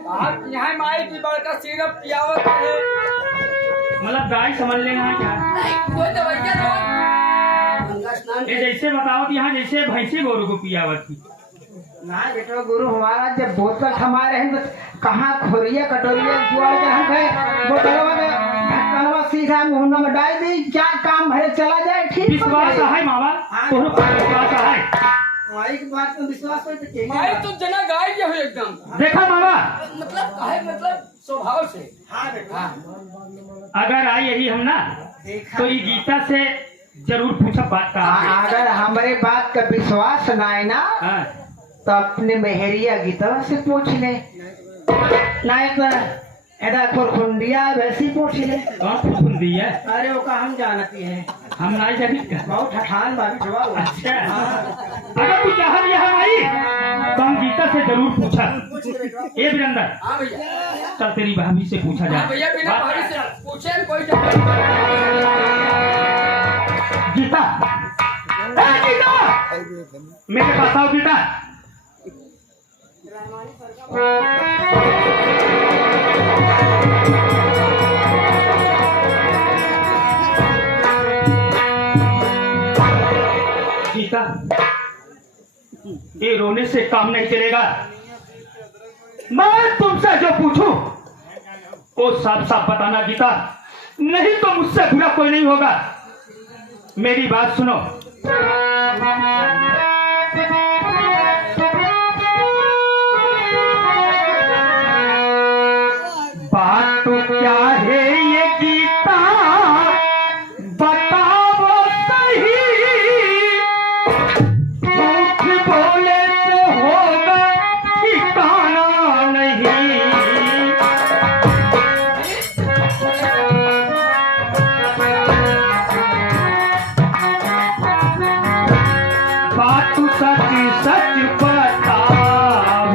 आप यहाँ माई की बड़का सिरप पियावत है। मतलब गाय समझ लेना है क्या? कोई दवाइयाँ दो। ये जैसे बताओ कि यहाँ जैसे भैंसी गोरू को पियावत थी। ना बेटा गुरु हमारा जब बोतल थमा रहे हैं तो कहाँ खोरिया कटोरिया जुआ के हम गए बोतलवा में ढक्कनवा सीधा मुंह में डाल दी, क्या काम भरे चला जाए ठीक विश्वास है मामा, तोहरो विश्वास है। माई की बात में विश्वास हो तो माई तो जना गाय के हो एकदम। देखा मामा, मतलब काहे मतलब स्वभाव से। हाँ बेटा अगर आई यही हम ना तो ये गीता से जरूर पूछा बात का। अगर हमारे बात का विश्वास ना है ना हाँ। तो अपने मेहरिया गीता से पूछ ले, लायक एदा खुरखुंडिया वैसी पूछ ले। कौन सुन दी है? अरे वो का हम जानती है, हम नहीं जानी क्या? बहुत ठठान बात जवाब। अच्छा, अगर तू चाह रही है भाई तो हम गीता से जरूर पूछा। ए वीरेंद्र, हाँ भैया। चल तेरी भाभी से पूछा हाँ जाए। भैया बिना भाभी से पूछे कोई गीता, ए गीता, मेरे पास आओ गीता। गीता, ये रोने से काम नहीं चलेगा। मैं तुमसे जो पूछूं वो साफ साफ बताना गीता, नहीं तो मुझसे बुरा कोई नहीं होगा। मेरी बात सुनो। बात तो क्या है ये गीता, बताओ सही। झूठ बोले से होगा ठिकाना नहीं। बात सच सच बताओ,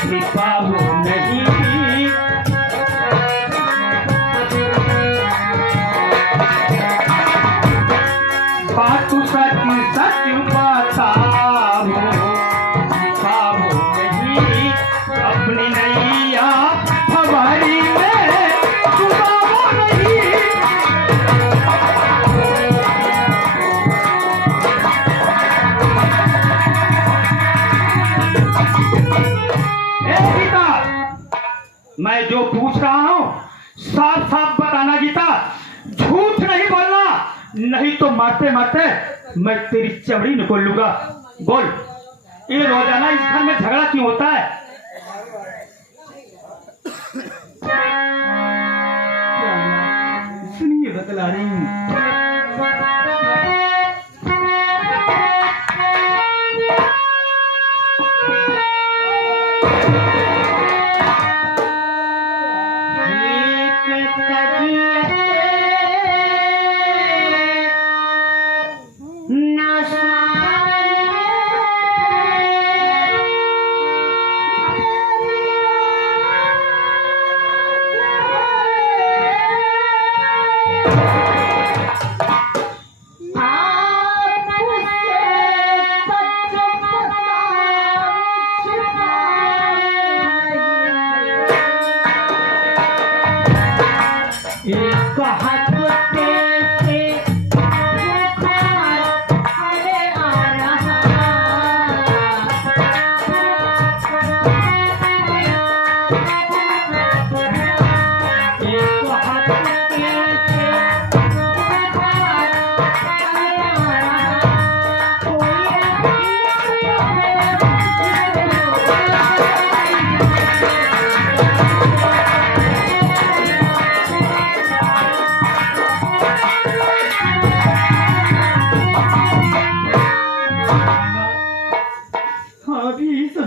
छिपाओ नहीं। बात सच सच बताओ, छिपाओ नहीं। अपनी नैया हमारी में डुबाओ नहीं। गीता, मैं जो पूछ रहा हूँ साफ साफ बताना गीता, झूठ नहीं बोलना, नहीं तो मारते मारते मैं तेरी चमड़ी निकोल लूंगा। बोल, ये रोजाना इस घर में झगड़ा क्यों होता है? सुनिए बतला रही हूँ।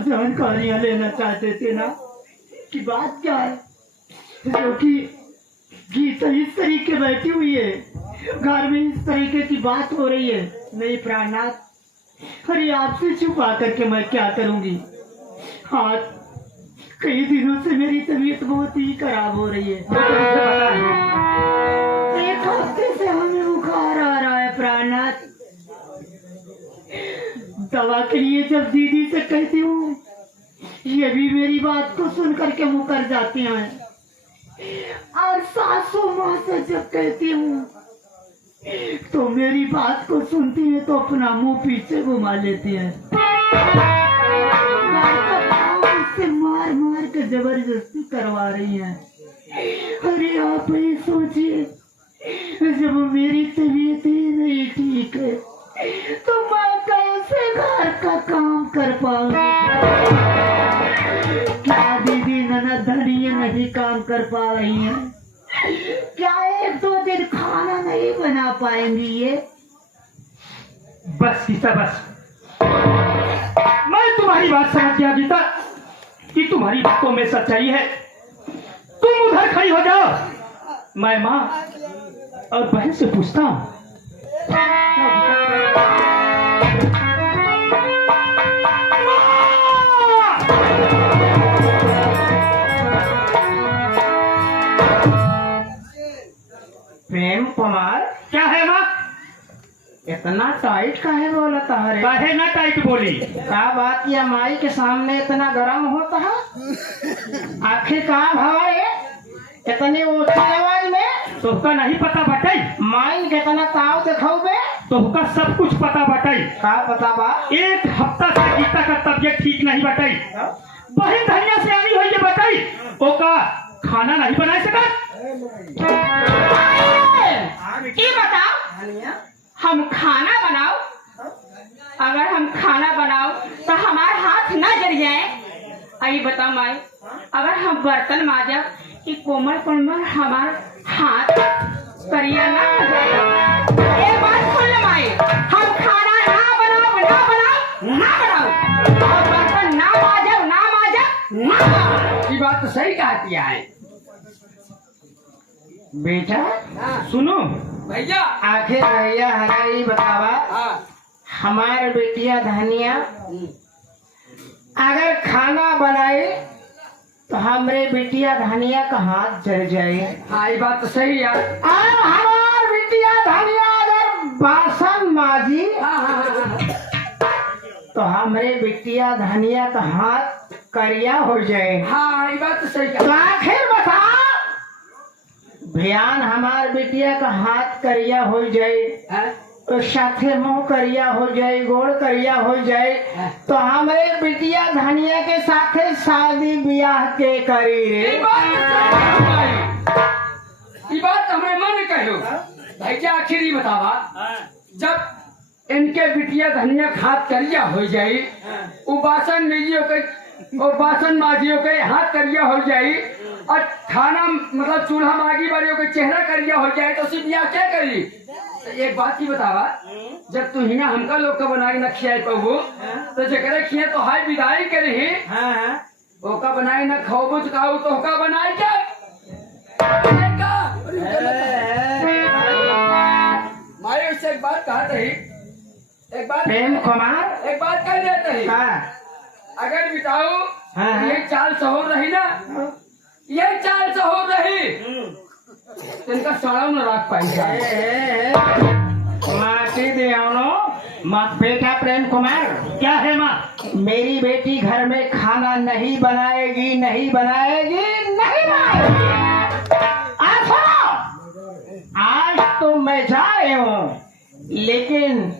जानकारियां लेना चाहते थे ना कि बात क्या है, जो कि गीता इस तरीके बैठी हुई है, घर में इस तरीके की बात हो रही है। नहीं प्राणनाथ, अरे आपसे छुपा करके मैं क्या करूंगी। हाँ, कई दिनों से मेरी तबीयत बहुत ही खराब हो रही है। एक हफ्ते से हमें बुखार आ रहा है प्राणनाथ। दवा के लिए जब दीदी से कहती हूँ ये भी मेरी बात को सुन करके मुकर जाती हैं और सासू माँ से जब कहती हूँ तो मेरी बात को सुनती है तो अपना मुंह पीछे घुमा लेती है। मुझसे मार मार के जबरदस्ती करवा रही हैं। अरे आप ही सोचिए, जब मेरी तबीयत ही नहीं ठीक है तो मैं कैसे घर का काम कर पाऊंगी? क्या दीदी ननद धनिया नहीं काम कर पा रही हैं? क्या 1-2 दिन खाना नहीं बना पाएंगी ये? बस गीता बस, मैं तुम्हारी बात समझ गया गीता कि तुम्हारी बातों में सच्चाई है। तुम उधर खड़ी हो जाओ, मैं माँ और बहन से पूछता हूँ। प्रेम कुमार, क्या है माँ? इतना टाइट काहे बोलता है? काहे ना टाइट बोली? का बात या माई के सामने इतना गर्म होता है? आखिर का भाव है इतनी ऊंची आवाज में? तोहका नहीं पता बटाई? माई कितना ताव दिखाओ बे? तोहका सब कुछ पता बटाई। का पता बा? 1 हफ्ता से गीता का तबियत ठीक नहीं बटाई। बहन धनिया से आनी हुई है बटाई, ओका खाना नहीं बना सका। ये बताओ, हम खाना बनाओ, अगर हम खाना बनाओ तो हमारा हाथ ना जल जाए। अरे बताओ माई, अगर हम बर्तन माजब कि कोमल कोमल हमारा हाथ करिया ना हो जाए। एक बात सुन ले माई, हम खाना ना बनाओ और बर्तन ना माजब ना। ये बात तो सही कहती है बेटा सुनो भैया। आखिर भैया हमारी बतावा, हाँ। हमारे बेटिया धनिया अगर खाना बनाए तो हमरे बेटिया धनिया का हाथ जल जाए। हाँ, ये बात तो सही है। और हमार बेटिया धनिया अगर बासन माजी हाँ हाँ हाँ। तो हमरे बेटिया धनिया का हाथ करिया हो जाए। हाँ, ये बात तो सही तो कहा। आखिर बता, बयान हमार बेटिया का हाथ करिया हो जाए हाँ? तो साथे मुंह करिया हो जाए, गोड़ करिया हो जाए, तो हमारे बिटिया धनिया के साथे शादी ब्याह के करी रे। ये बात तो सही है भाई। ये बात हमरे मन में कहो भैया। आखिर ये बतावा, जब इनके बिटिया धनिया हाथ करिया हो जाए, वो बासन मिलियो के और बासन माजियो के हाथ करिया हो जाए और खाना मतलब चूल्हा मागी बारियों के चेहरा करिया हो जाए तो सिर्फ ब्याह क्या करी? तो एक बात ही बतावा, जब तू हिना हमका लोग का बना के न खियाई पबू तो जकरे खिया तो हाय विदाई करी, ओका बनाई न खाओ तो खाओ तो ओका बनाई क्या? मारे उससे एक बात कहा रही, एक बात प्रेम कुमार, एक बात कह देते ही, अगर बिताओ ये चाल सहूर रही ना, ये चाल सहूर रही तो इनका साड़ा न रख पाएंगे। माटी दियानो मत बेटा। प्रेम कुमार, क्या है माँ? मेरी बेटी घर में खाना नहीं बनाएगी, नहीं बनाएगी, नहीं बनाएगी। आज तो मैं जा रही हूँ, लेकिन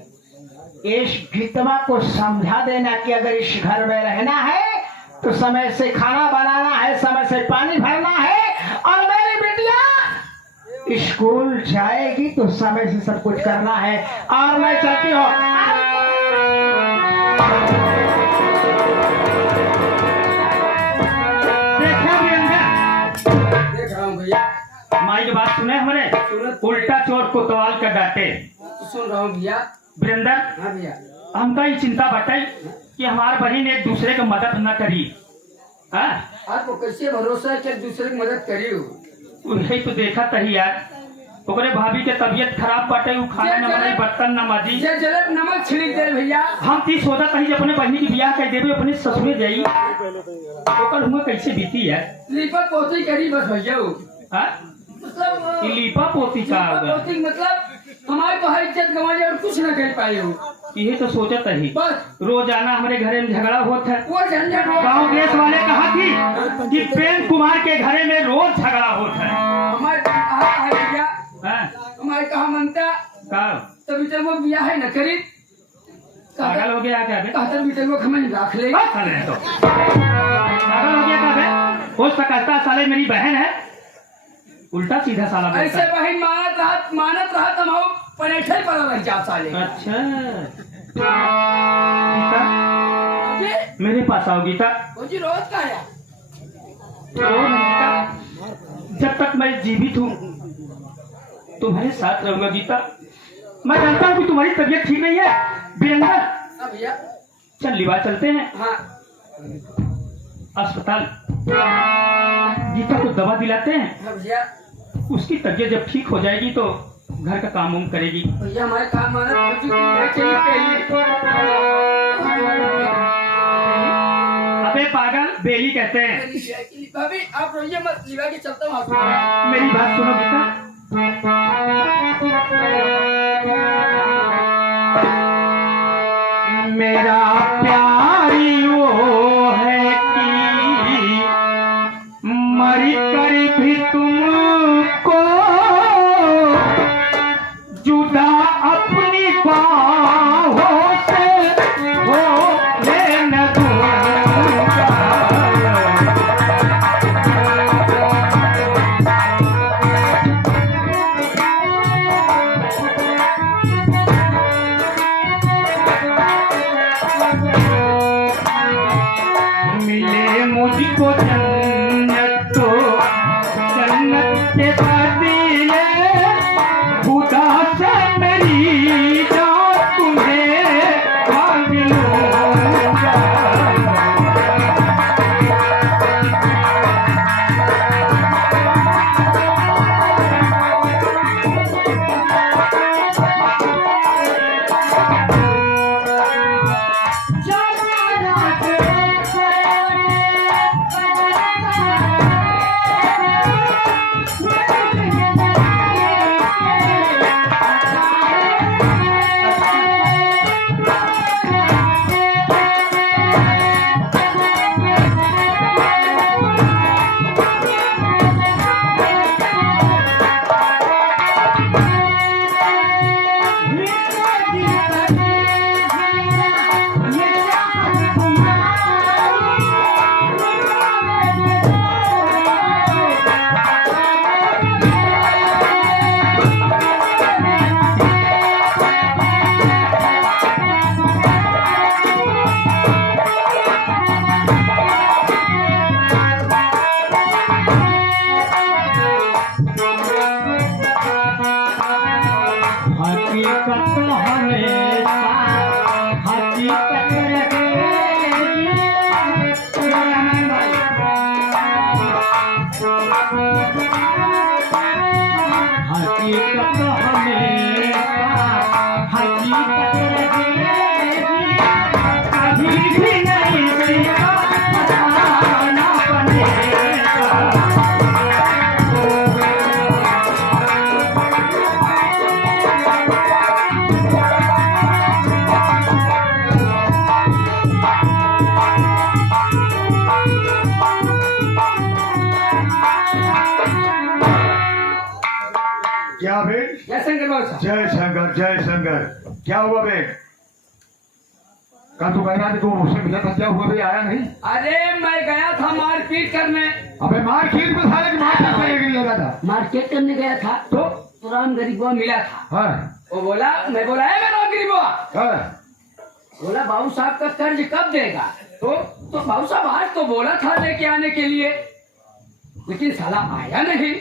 इस गीतवा को समझा देना कि अगर इस घर में रहना है तो समय से खाना बनाना है, समय से पानी भरना है, और मेरी बेटिया स्कूल जाएगी तो समय से सब कुछ करना है। और मैं चलती हूँ। देखा वीरेंद्र, देख रहा हूँ भैया, माई की बात सुने हमारे, उल्टा चोर कोतवाल का डांटे। सुन रहा हूँ भैया। वीरेंद्र, हाँ भैया। हमका ये चिंता बटाई कि हमार बहन एक दूसरे की मदद न करी। हाँ, आपको कैसे भरोसा है कि दूसरे की मदद करी हो? वही तो देखा तही यार, ओकरे भाभी के तबीयत खराब बाटे, वो खाना न बनाई, बर्तन न माजी। जे जलेब नमक छिड़क दे भैया। हम ती सोचा तही अपने बहनी की ब्याह कर देवे, अपने ससुरे जाई, ओकर हुआ कैसे बीती है? लीपा पोती करी बस भैया। हाँ? मतलब ये लीपा पोती का होगा? पोती मतलब हमारे तो हर इज्जत गंवा जाए और कुछ न कर पाए हो। ये तो सोचत ही बस रोजाना हमारे घरे में झगड़ा होता है। वो झंझट हो गांव देश वाले कहा थी कि प्रेम कुमार के घरे में रोज झगड़ा होता है। हमारे भैया हाँ? हमारे कहा मनता का तभी तक वो बिया है न करी पागल हो गया क्या बे? कहते भी तक वो हमें रख ले बस साले तो पागल हो गया क्या बे? हो सकता साले मेरी बहन है, उल्टा सीधा साला बोलता ऐसे है। बहन मानत रहा तुम हो पनेठे पर रह जा साले। अच्छा गीता जी मेरे पास आओ गीता। वो जी रोज का आया रो ना गीता, जब तक मैं जीवित हूँ तुम्हारे साथ रहूंगा गीता। मैं जानता हूँ कि तुम्हारी तबीयत ठीक नहीं है वीरेंद्र। हाँ भैया चल लिवा चलते हैं हाँ अस्पताल, गीता को दवा दिलाते हैं, हाँ भैया उसकी तबीयत जब ठीक हो जाएगी तो घर का काम वाम करेगी। भैया हमारे काम मानत चलिए अबे पागल बेली कहते हैं। भाभी आप रोइए मत, लिवा के चलता हूँ हॉस्पिटल। मेरी बात सुनो गीता। मेरा प्यारी वो है कि मर कर भी तुमको जुदा अपनी बाहों से होने न दूंगा। मिले मुझको जन्नत तो जन्नत के बदले खुदा से मेरी जान तुम्हें मांग लूंगा। हकीकत हमेशा हकीकत रहेगी। हकीकत हमेशा हकीकत रहेगी। कभी भी नहीं दिया बताना पड़ेगा। क्या बे? जय शंकर बाबू साहब। जय शंकर जय शंकर। क्या हुआ बे? कल तू कह रहा था तू मुझसे मिला था, क्या हुआ बे? आया नहीं? अरे मैं गया था मारपीट करने। अबे मार्केट में साले की मार्केट करने के लिए लगा था। मार्केट करने गया था तो राम गरीबुआ मिला था। हाँ वो बोला, मैं बोला है मैं राम गरीबुआ। हाँ बोला बाबू साहब का कर्ज कब देगा? तो बाबू साहब आज तो बोला था लेके आने के लिए, लेकिन साला आया नहीं।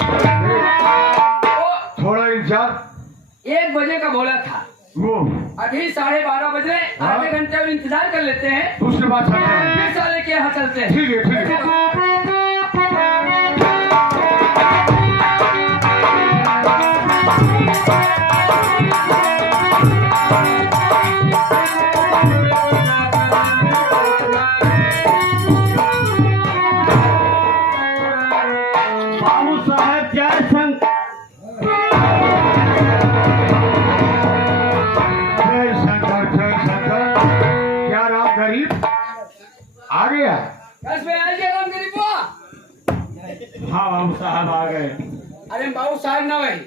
तो थोड़ा इंतजार। 1 बजे का बोला था, वो अभी 12:30 बज रहे, हाँ। आधे घंटे में इंतजार कर लेते हैं, उसके बाद चलते हैं। फिर साले के यहाँ चलते हैं। ठीक है ठीक है। बाबू साहब जय शंकर। आए जी राम गरीब बुआ? हाँ बाबू साहब आ गए। अरे बाबू साहब ना भाई,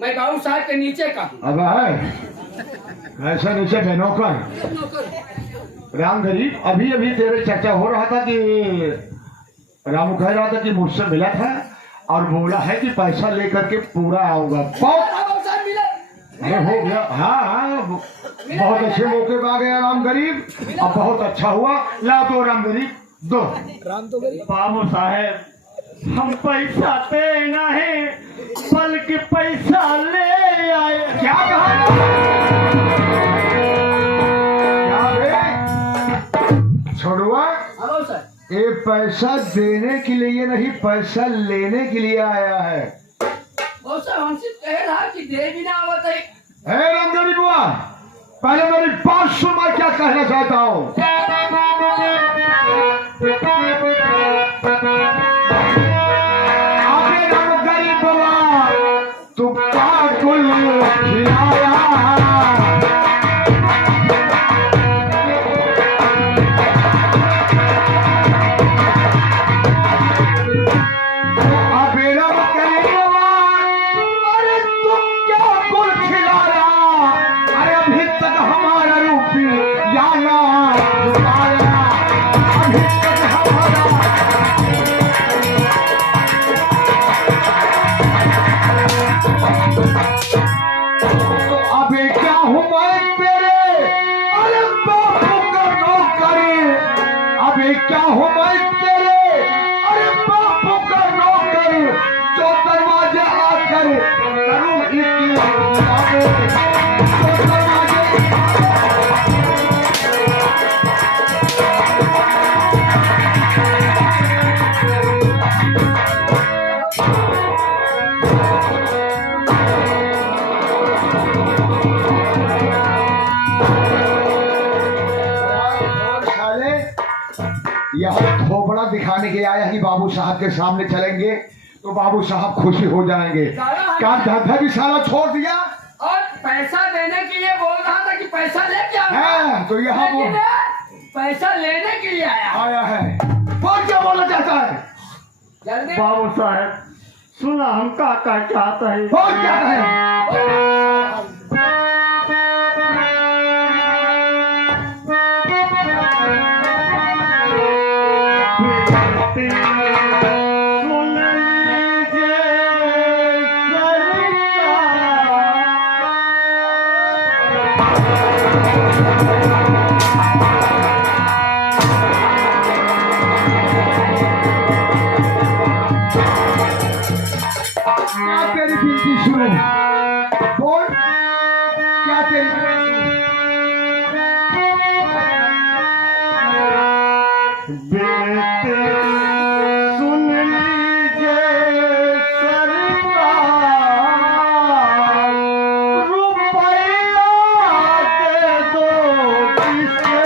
मैं बाबू साहब के नीचे का हूँ। अब है ऐसा नीचे बहनों का राम गरीब, अभी अभी तेरे चर्चा हो रहा था कि रामू कह रहा था कि मुझसे मिला था और बोला है कि पैसा लेकर के पूरा आऊंगा। बहुत बाबू साहब मिले? अरे हो गया। हाँ हाँ बहुत अच्छे मौके पे आ गया राम गरीब। अब बहुत अच्छा हुआ। ला दो राम गरीब दो। बाबू साहब हम पैसा दे नहीं बल्कि पैसा ले आए। क्या कहा? क्या रे छोड़ुआ, बाबू साहब ये पैसा देने के लिए नहीं, पैसा लेने के लिए आया है। बाबू साहब हमसे कह रहा कि दे भी ना आवत है। हे राम गरीब बुआ, पहले मेरी बात सुन, मैं क्या कहना चाहता हूँ। आपने राम गरीब बुआ तुम पागल खिलाया। क्या हो मैं तेरे अरे बापू का नौकर, जो दरवाजे आकर करूं इसकी जो यहाँ थोपड़ा दिखाने के आया कि बाबू साहब के सामने चलेंगे तो बाबू साहब खुशी हो जाएंगे। क्या धंधा भी सारा छोड़ दिया और पैसा देने के लिए बोल रहा था कि पैसा लेके आऊंगा। है तो यहाँ वो पैसा लेने के लिए आया है। बोल क्या बोलना चाहता है? जल्दी बाबू साहब सुना हम का चाहता है। बोल क्या है? तेरी बिनती सुनो। बोल क्या तेरी बेटे सुन लीजिए सरकार, रुपया दे दो किसे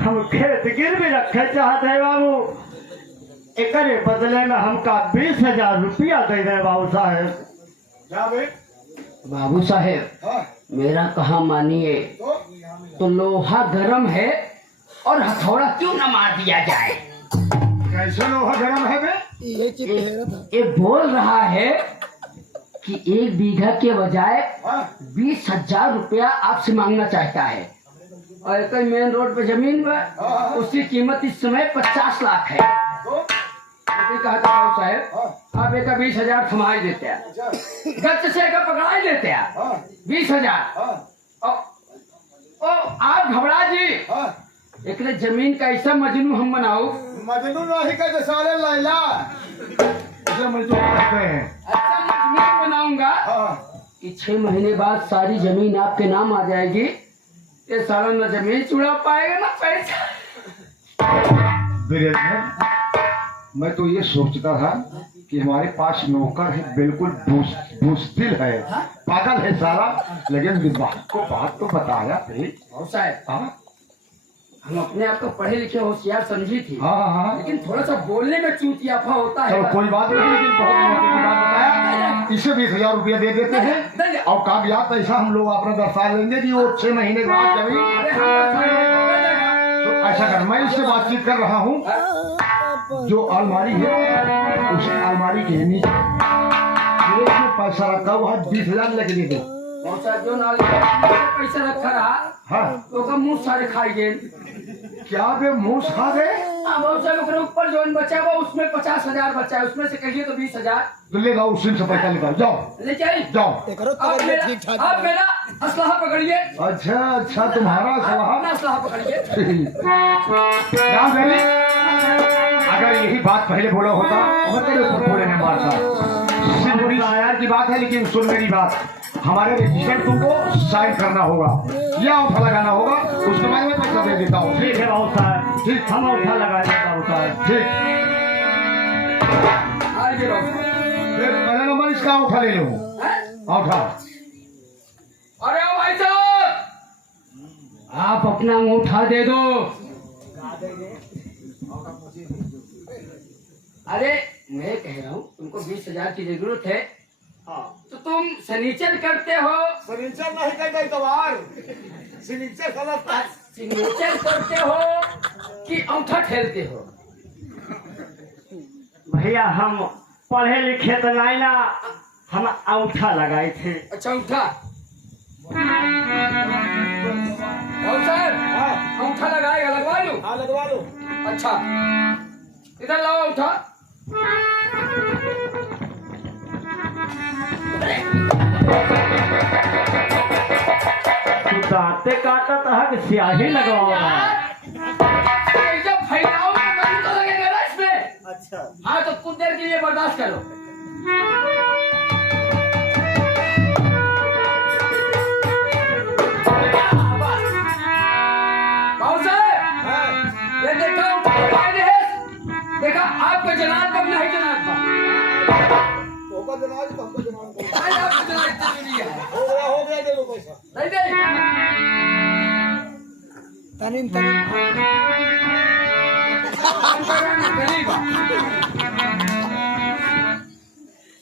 हम खेत गिरवी रखे चाहते हैं बाबू, एक बदले में हमका 20,000 रुपया दे दे बाबू साहेब। बाबू साहेब मेरा कहा मानिए तो लोहा गरम है और हथौड़ा क्यों न मार दिया जाए। कैसे लोहा गरम है बे? ये बोल रहा है कि 1 बीघा के बजाय 20,000 रुपया आपसे मांगना चाहता है और एक मेन रोड पे जमीन में उसकी कीमत इस समय 50 लाख है। ये कहा था बाबू साहब आप एक 20,000 थमा ही देते हैं गच से का पकड़ा ही देते हैं 20,000 ओ आप घबरा जी एक जमीन का ऐसा मजनू हम बनाओ मजनू नहीं कहते साले लैला इसे मजनू कहते हैं। ऐसा मजनू बनाऊंगा कि 6 महीने बाद सारी जमीन आपके नाम आ जाएगी ये साला न जमीन चुरा पाएगा ना पैसा। वीरेंद्र मैं तो ये सोचता था कि हमारे पास नौकर है बिल्कुल बुज़दिल है पागल है सारा लेकिन बात तो बताया थे। बहुत साहब हाँ हम अपने आप को पढ़े लिखे होशियार समझी थी हाँ लेकिन थोड़ा सा बोलने में चूतियाफा होता है। चलो कोई बात नहीं लेकिन बहुत मौके की बात बताया इसे 20,000 रुपया दे देते हैं और कागजात पैसा हम लोग अपना दर्शा लेंगे कि वो 6 महीने बाद जमीन। अरे हाँ, तो ऐसा कर मैं इससे बातचीत कर रहा हूँ जो अलमारी है उस अलमारी के नीचे में पैसा रखा हुआ 20,000 लेके दे दो। बहुत साहब जो नाले पैसा रखा रहा हाँ तो का मुंह सारे खाई गए। क्या बे मुंह खा गए बहुत सारे लोग ऊपर जो बचा हुआ उसमें 50,000 बचा है उसमें से कहिए तो 20,000 तो ले जाओ उसी से पैसा निकाल जाओ लेके आई जाओ। आप मेरा असलाहा पकड़िए अच्छा तुम्हारा सलाह अपना असलाहा पकड़िए। क्या मेरी अगर यही बात पहले बोला होता मैं तेरे ऊपर बोले नहीं मारता। सिर्फ यार की बात है लेकिन सुन मेरी बात हमारे रजिस्टर तुमको साइन करना होगा या औठा लगाना होगा उसके बाद में पैसा दे देता हूँ। ठीक है बाबू साहब ठीक हम औठा लगाएंगे बाबू साहब। ठीक आइए लोग फिर पहला नंबर इसका औठा ले लो औठा। अरे ओ भाई साहब आप अपना अंगूठा दे दो। अरे मैं कह रहा हूँ तुमको 20,000 की जरूरत है तो तुम सनीचर करते हो सनीचर नहीं कहते इतवार सनीचर सिग्नेचर करते हो कि अंगूठा ठेलते हो। भैया हम पढ़े लिखे तो नहीं ना हम अंगूठा लगाए थे। अच्छा अंगूठा और सर अंगूठा लगाएगा लगवा लूं? हाँ लगवा लो। अच्छा इधर लाओ अंगूठा। तू दांते काटा था कि स्याही लगवाओ जब फैलाओ तो लगेगा ना इसमें। अच्छा हाँ तो कुछ देर के लिए बर्दाश्त करो। ये देखा आपका जनाब कब नहीं जनाब था आपका जनाब इतना जरूरी है हो गया दे दो पैसा नहीं दे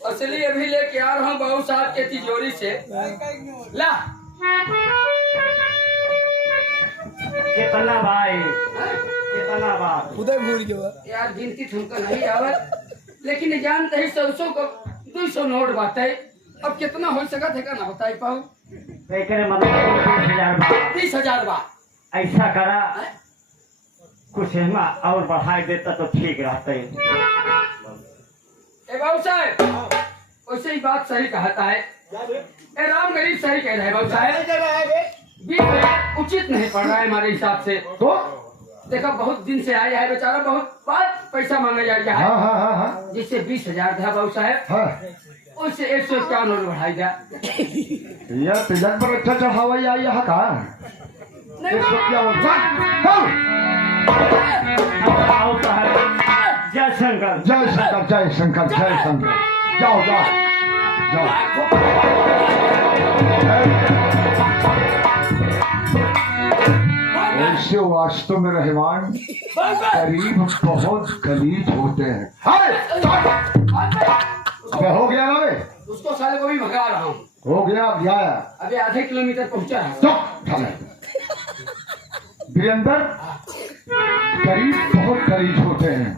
असली अभी लेके आ रहा हूँ बाबू साहब के तिजोरी से ला। कितना भाई कितना बात उधर भूल गया यार गिनती तुमको नहीं आवत लेकिन जानते ही 100 को 200 नोट बात है अब कितना हो सका थे का ना बताई पाऊ। मतलब 20,000 30,000 बात ऐसा करा कुछ और बढ़ा देता तो ठीक रहता है। ए बाबू साहब वैसे ही बात सही कहता है ए राम गरीब सही कह रहे हैं बाबू साहब 20,000 उचित नहीं पड़ रहा है हमारे हिसाब से। तो देखा बहुत दिन से आया है बेचारा बहुत बात पैसा मांगा जा रहा है हाँ जिससे 20,000 था बाबू साहब हाँ उससे 151 और बढ़ाई जा। यह तिलक पर अच्छा चढ़ावा आई यहाँ का क्या होता आओ साहब जय शंकर जय शंकर जय शंकर जय शंकर जाओ जाओ जाओ। ऐसे वास्तव में रहमान करीब बहुत करीब होते हैं। क्या हो गया ना बे? उसको साले को भी भगा रहा हूँ हो गया गया अभी आधे किलोमीटर पहुंचा है। वीरेंद्र करीब बहुत करीब होते हैं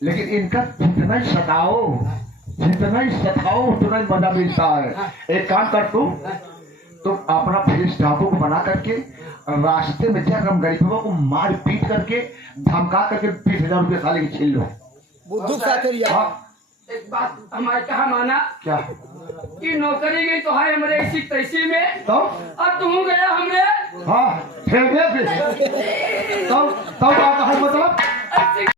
लेकिन इनका जितना ही सताओ उतना ही मजा मिलता है। एक काम कर तुम अपना फेस टापू को बना करके रास्ते में जाकर हम गरीबों को मार पीट करके धमका करके 20,000 रुपये साले की छीन लो। बुद्धू के साथ रिया हाँ एक बात हमारे कहा माना क्या कि नौकरी गई तो है हमरे इसी तैसी में तो अब तुम गया हमरे हाँ फिर तब क्या कहा मतलब ऐसी